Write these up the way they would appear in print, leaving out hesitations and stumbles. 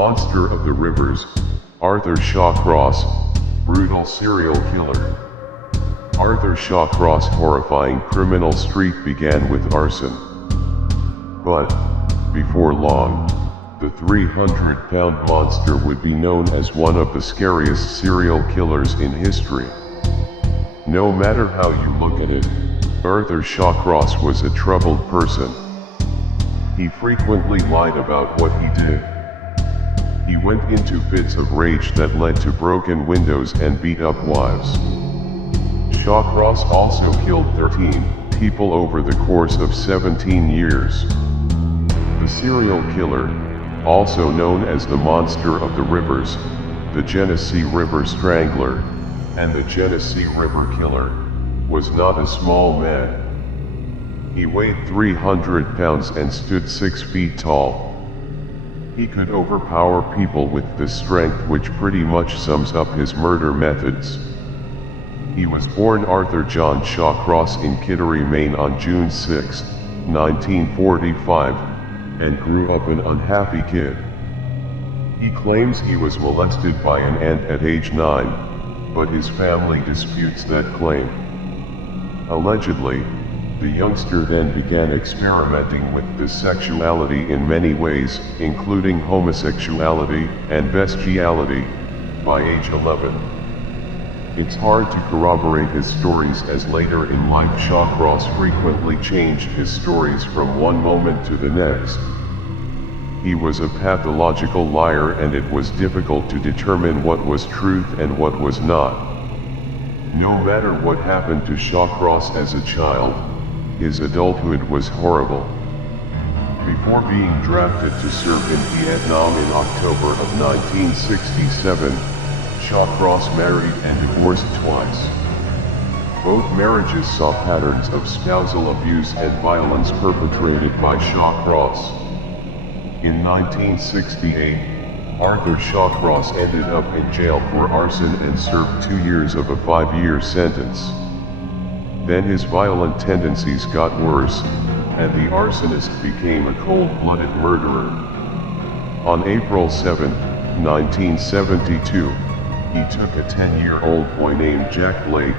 Monster of the Rivers, Arthur Shawcross, brutal serial killer. Arthur Shawcross' horrifying criminal streak began with arson. But, before long, the 300-pound monster would be known as one of the scariest serial killers in history. No matter how you look at it, Arthur Shawcross was a troubled person. He frequently lied about what he did. He went into fits of rage that led to broken windows and beat up wives. Shawcross also killed 13 people over the course of 17 years. The serial killer, also known as the Monster of the Rivers, the Genesee River Strangler, and the Genesee River Killer, was not a small man. He weighed 300 pounds and stood 6 feet tall. He could overpower people with the strength which pretty much sums up his murder methods. He was born Arthur John Shawcross in Kittery, Maine on June 6, 1945, and grew up an unhappy kid. He claims he was molested by an aunt at age 9, but his family disputes that claim. Allegedly, the youngster then began experimenting with his sexuality in many ways, including homosexuality and bestiality, by age 11. It's hard to corroborate his stories, as later in life Shawcross frequently changed his stories from one moment to the next. He was a pathological liar, and it was difficult to determine what was truth and what was not. No matter what happened to Shawcross as a child, his adulthood was horrible. Before being drafted to serve in Vietnam in October of 1967, Shawcross married and divorced twice. Both marriages saw patterns of spousal abuse and violence perpetrated by Shawcross. In 1968, Arthur Shawcross ended up in jail for arson and served 2 years of a 5-year sentence. Then his violent tendencies got worse, and the arsonist became a cold-blooded murderer. On April 7, 1972, he took a 10-year-old boy named Jack Blake,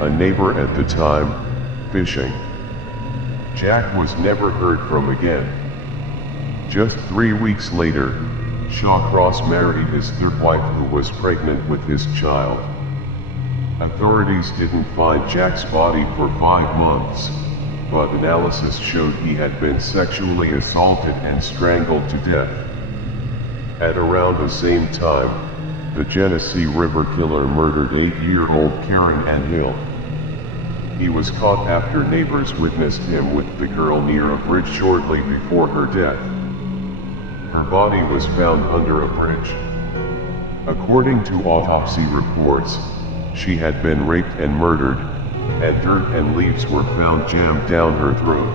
a neighbor at the time, fishing. Jack was never heard from again. Just 3 weeks later, Shawcross married his third wife, who was pregnant with his child. Authorities didn't find Jack's body for 5 months, but analysis showed he had been sexually assaulted and strangled to death. At around the same time, the Genesee River Killer murdered 8-year-old Karen Ann Hill. He was caught after neighbors witnessed him with the girl near a bridge shortly before her death. Her body was found under a bridge. According to autopsy reports, she had been raped and murdered, and dirt and leaves were found jammed down her throat.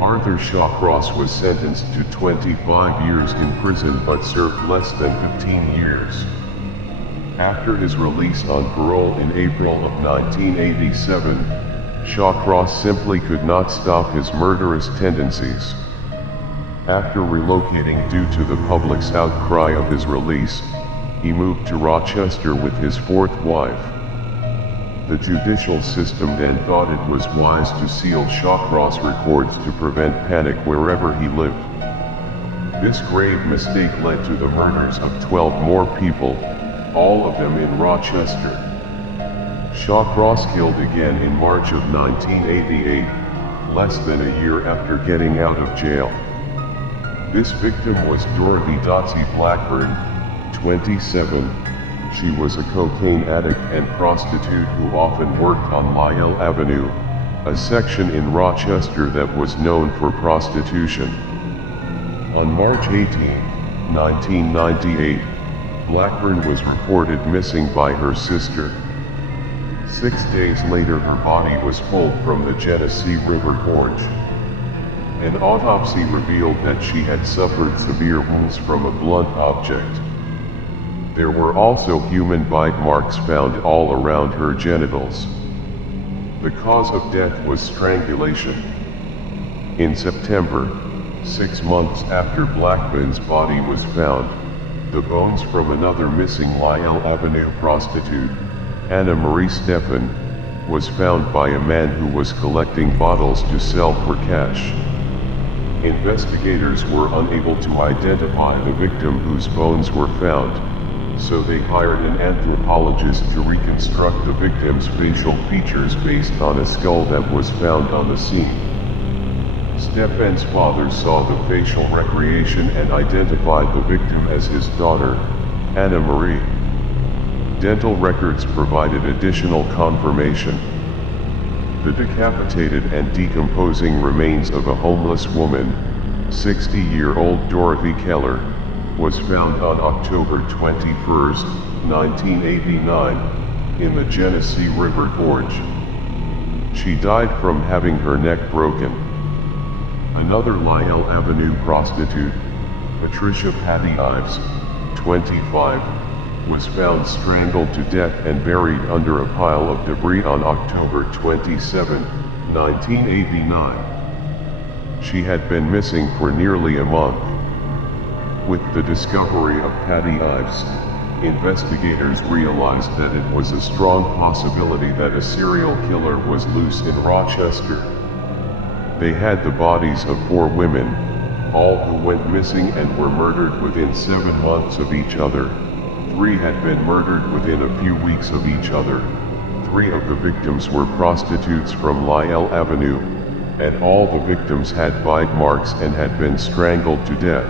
Arthur Shawcross was sentenced to 25 years in prison but served less than 15 years. After his release on parole in April of 1987, Shawcross simply could not stop his murderous tendencies. After relocating due to the public's outcry of his release, he moved to Rochester with his fourth wife. The judicial system then thought it was wise to seal Shawcross records to prevent panic wherever he lived. This grave mistake led to the murders of 12 more people, all of them in Rochester. Shawcross killed again in March of 1988, less than a year after getting out of jail. This victim was Dorothy Dotsie Blackburn, 27. She was a cocaine addict and prostitute who often worked on Lyell Avenue, a section in Rochester that was known for prostitution. On March 18, 1998, Blackburn was reported missing by her sister. 6 days later, her body was pulled from the Genesee River Gorge. An autopsy revealed that she had suffered severe wounds from a blunt object. There were also human bite marks found all around her genitals. The cause of death was strangulation. In September, 6 months after Blackman's body was found, the bones from another missing Lyell Avenue prostitute, Anna Marie Stephan, was found by a man who was collecting bottles to sell for cash. Investigators were unable to identify the victim whose bones were found, so they hired an anthropologist to reconstruct the victim's facial features based on a skull that was found on the scene. Stephan's father saw the facial recreation and identified the victim as his daughter, Anna Marie. Dental records provided additional confirmation. The decapitated and decomposing remains of a homeless woman, 60-year-old Dorothy Keller, was found on October 21, 1989, in the Genesee River Gorge. She died from having her neck broken. Another Lyell Avenue prostitute, Patricia Patty Ives, 25, was found strangled to death and buried under a pile of debris on October 27, 1989. She had been missing for nearly a month. With the discovery of Patty Ives, investigators realized that it was a strong possibility that a serial killer was loose in Rochester. They had the bodies of 4 women, all who went missing and were murdered within 7 months of each other. 3 had been murdered within a few weeks of each other. 3 of the victims were prostitutes from Lyell Avenue, and all the victims had bite marks and had been strangled to death.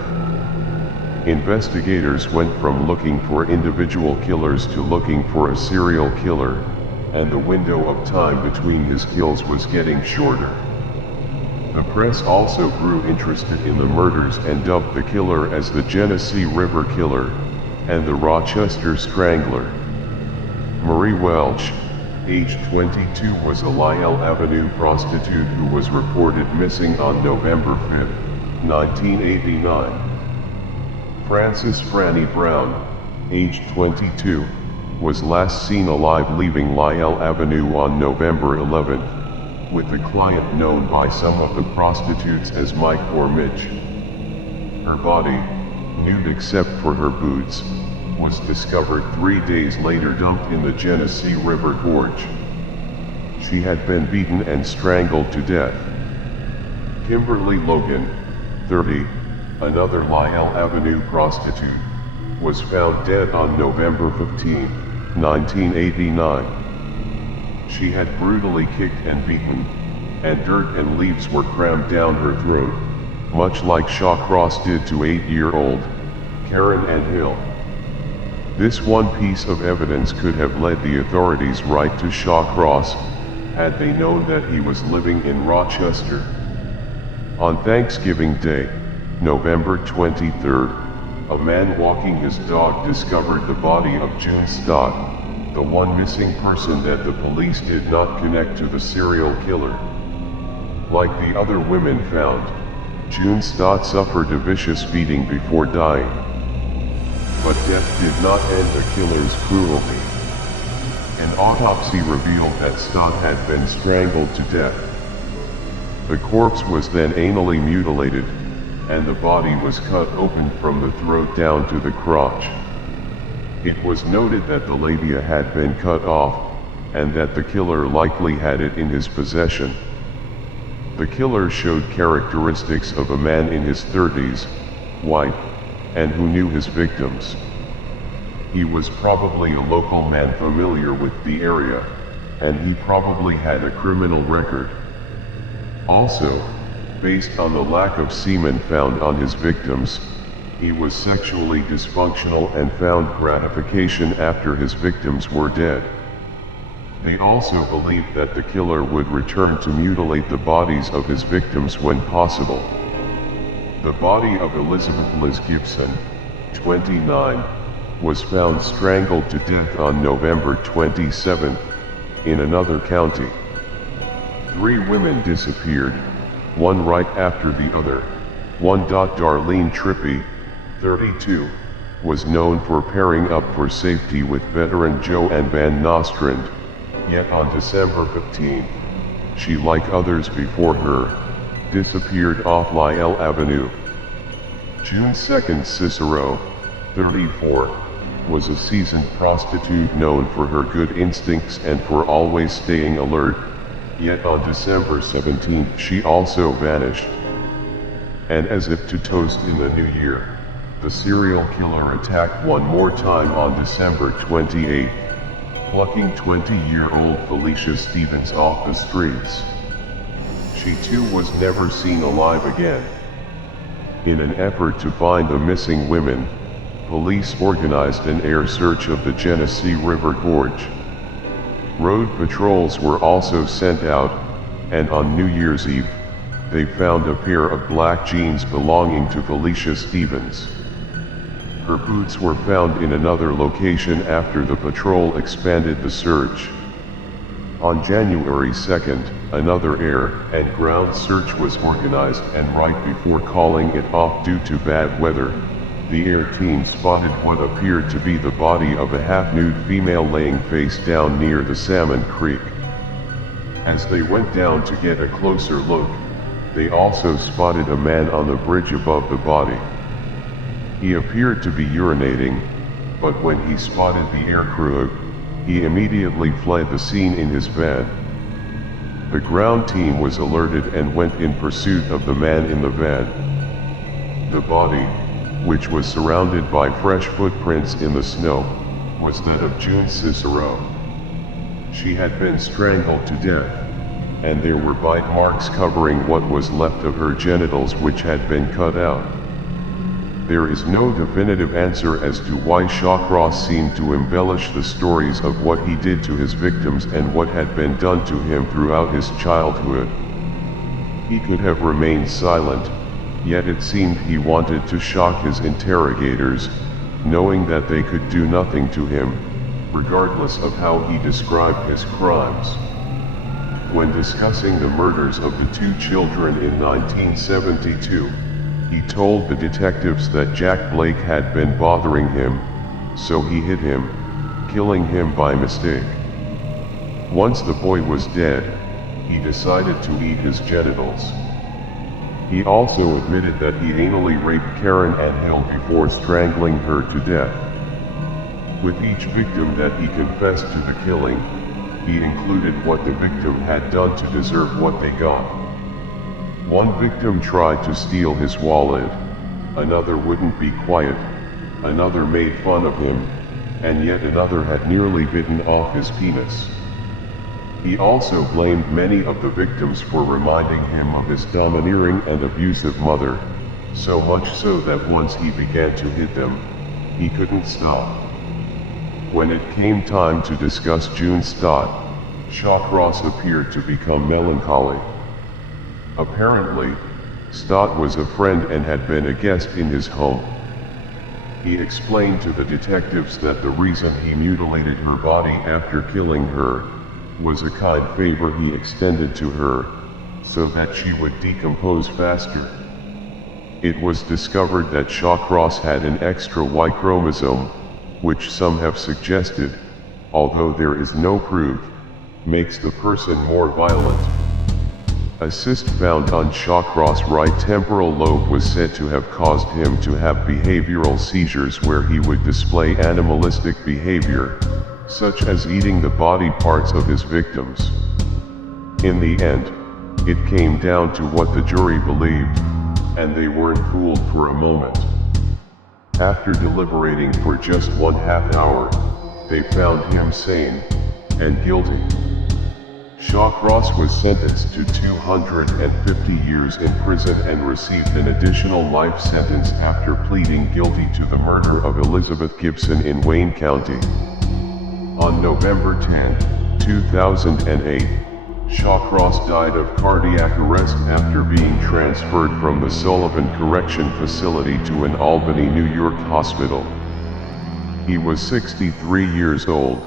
Investigators went from looking for individual killers to looking for a serial killer, and the window of time between his kills was getting shorter. The press also grew interested in the murders and dubbed the killer as the Genesee River Killer, and the Rochester Strangler. Marie Welch, age 22, was a Lyell Avenue prostitute who was reported missing on November 5, 1989. Frances Franny Brown, age 22, was last seen alive leaving Lyell Avenue on November 11, with the client known by some of the prostitutes as Mike or Mitch. Her body, nude except for her boots, was discovered 3 days later dumped in the Genesee River Gorge. She had been beaten and strangled to death. Kimberly Logan, 30, another Lyell Avenue prostitute, was found dead on November 15, 1989. She had brutally kicked and beaten, and dirt and leaves were crammed down her throat, much like Shawcross did to 8-year-old Karen Ann Hill. This one piece of evidence could have led the authorities right to Shawcross, had they known that he was living in Rochester. On Thanksgiving Day, November 23rd, a man walking his dog discovered the body of June Stott, the one missing person that the police did not connect to the serial killer. Like the other women found, June Stott suffered a vicious beating before dying. But death did not end the killer's cruelty. An autopsy revealed that Stott had been strangled to death. The corpse was then anally mutilated, and the body was cut open from the throat down to the crotch. It was noted that the labia had been cut off, and that the killer likely had it in his possession. The killer showed characteristics of a man in his 30s, white, and who knew his victims. He was probably a local man familiar with the area, and he probably had a criminal record. Also, based on the lack of semen found on his victims, he was sexually dysfunctional and found gratification after his victims were dead. They also believed that the killer would return to mutilate the bodies of his victims when possible. The body of Elizabeth Liz Gibson, 29, was found strangled to death on November 27, in another county. 3 women disappeared, one right after the other. Darlene Trippi, 32, was known for pairing up for safety with veteran Joanne Van Nostrand, yet on December 15, she, like others before her, disappeared off Lyell Avenue. June 2nd, Cicero, 34, was a seasoned prostitute known for her good instincts and for always staying alert, yet on December 17th she also vanished. And as if to toast in the new year, the serial killer attacked one more time on December 28th, plucking 20-year-old Felicia Stevens off the streets. She too was never seen alive again. In an effort to find the missing women, police organized an air search of the Genesee River Gorge. Road patrols were also sent out, and on New Year's Eve, they found a pair of black jeans belonging to Felicia Stevens. Her boots were found in another location after the patrol expanded the search. On January 2nd, another air and ground search was organized, and right before calling it off due to bad weather, the air team spotted what appeared to be the body of a half-nude female laying face down near the Salmon Creek. As they went down to get a closer look, they also spotted a man on the bridge above the body. He appeared to be urinating, but when he spotted the air crew, he immediately fled the scene in his van. The ground team was alerted and went in pursuit of the man in the van. The body, which was surrounded by fresh footprints in the snow, was that of June Cicero. She had been strangled to death, and there were bite marks covering what was left of her genitals, which had been cut out. There is no definitive answer as to why Shawcross seemed to embellish the stories of what he did to his victims and what had been done to him throughout his childhood. He could have remained silent, yet it seemed he wanted to shock his interrogators, knowing that they could do nothing to him, regardless of how he described his crimes. When discussing the murders of the two children in 1972, he told the detectives that Jack Blake had been bothering him, so he hit him, killing him by mistake. Once the boy was dead, he decided to eat his genitals. He also admitted that he anally raped Karen Ann Hill before strangling her to death. With each victim that he confessed to the killing, he included what the victim had done to deserve what they got. One victim tried to steal his wallet, another wouldn't be quiet, another made fun of him, and yet another had nearly bitten off his penis. He also blamed many of the victims for reminding him of his domineering and abusive mother, so much so that once he began to hit them, he couldn't stop. When it came time to discuss June Stott, Shawcross appeared to become melancholy. Apparently, Stott was a friend and had been a guest in his home. He explained to the detectives that the reason he mutilated her body after killing her was a kind favor he extended to her, so that she would decompose faster. It was discovered that Shawcross had an extra Y chromosome, which some have suggested, although there is no proof, makes the person more violent. A cyst found on Shawcross' right temporal lobe was said to have caused him to have behavioral seizures where he would display animalistic behavior, such as eating the body parts of his victims. In the end, it came down to what the jury believed, and they weren't fooled for a moment. After deliberating for just 1/2 hour, they found him sane and guilty. Shawcross was sentenced to 250 years in prison and received an additional life sentence after pleading guilty to the murder of Elizabeth Gibson in Wayne County. On November 10, 2008, Shawcross died of cardiac arrest after being transferred from the Sullivan Correction Facility to an Albany, New York hospital. He was 63 years old.